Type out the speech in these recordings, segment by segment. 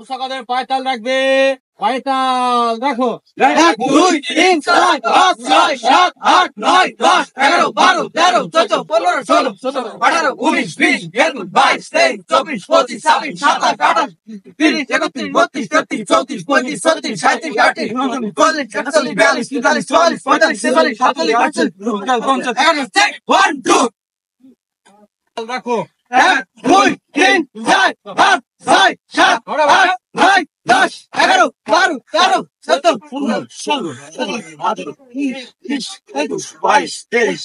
উষাকাদের পায়তাল রাখবে, পায়তাল রাখো। 1 2 3 4 5 6 7 8 9 10 11 12 13 14 15 16 17 18 19 20 21 22 23 24 25 26 27 28 30 31 32 33 34 35 36 37 38 39 40 41 42 43 44 45 46 47 48 1 2 রাখো। 1 2 3 4 5 6 7 8 9 10 11 12 13 14 15 16 17 18 20 21 22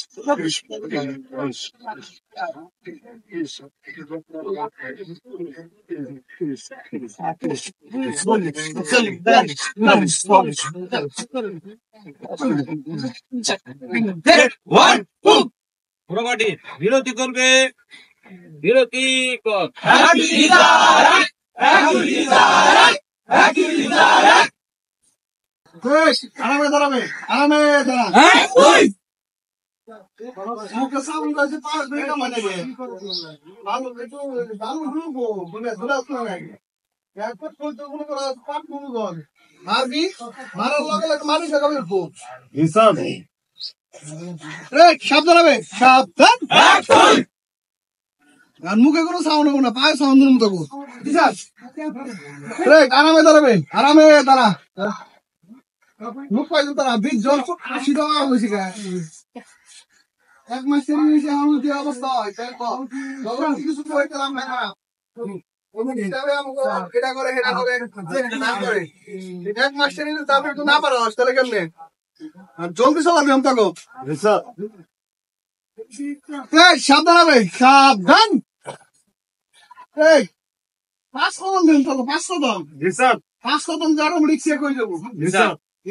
23 মোটামুটি বিরতি করবে, বিরতি কর। আরামে দাঁড়াবে, আরামে দাঁড়া। মুখে সাবুন গাছে 5 মিনিট মানেবে। ভালো একটু ভালো ঢুকবো, বলে ধুলাস না নাকি। একবার কইতে কোনো করা পাট কোনো গল। মারবি, মারার লগে লগে মানুষ লাগাবে উঠবো। হিসাব। সাবধান হবে, সাবধান। আর মুখে কোনো সাউন্ড হবে না, পায়ে সাউন্ড মতো গো। হিসাব। আরামে দাঁড়াবে, আরামে দাঁড়া। মুখ পাইছো তারা 20 জন 80 টাকা হয়েছে গায়ে। এক মাসের নিচে আমার যে অবস্থা হয় তাই তো যখন কিছু কইতাম না খারাপ হিসাবে আমাকে এটা করে এটা করে না করে এক মাসের নিচে তারপরে তো না পারো তাহলে কেমনে আর জলদি চালাবে আমি তাকে সাবধান হবে সাবধান এই 5 কদম দেন তো 5 কদম 5 কদম যারা রিক্সা কই যাবো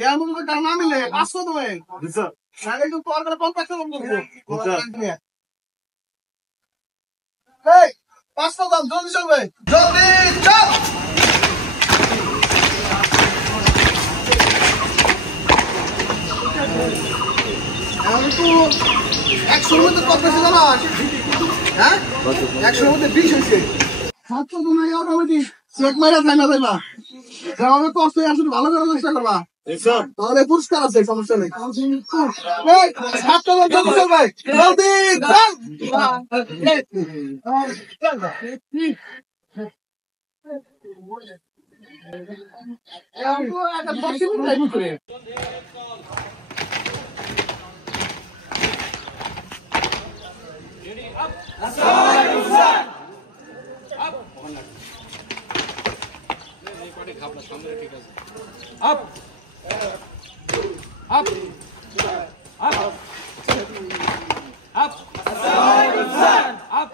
এর মধ্যে কার না মিলে 5 কদম সাড়ে তো তোর করে 50 কদম করবো এই 5 কদম জলদি চলবে জলদি চল আমি তো 100 মধ্যে কত বেশি জানা হ্যাঁ 100 মধ্যে 20 হয়েছে 700 তো নাই আর আমি চেক মারা যায় না যাইবা যেভাবে কষ্ট আসলে ভালো করার চেষ্টা করবা তাহলে পুরস্কার আছে সমস্যা নেই এই 700 জন জলদি চল ভাই জলদি Up. Up. Up. Up. Up.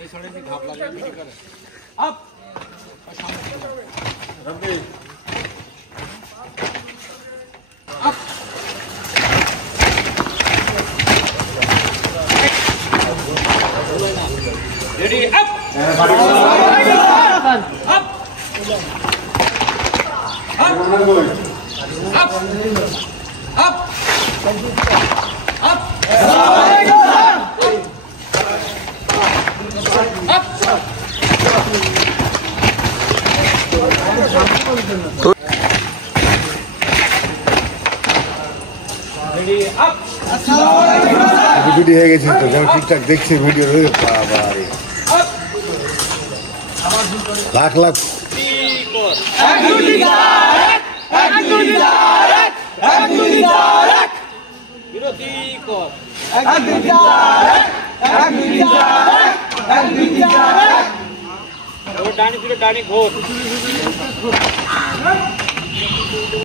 এই সরে যে ঘাপ লাগে কি করে আপ রবি up ready up up Up! Up! Up! Up! Video হয়ে গেছে তো যেমন ঠিকঠাক দেখছি ভিডিও লাখ লাখ বিরতি কর ডানি ঘোর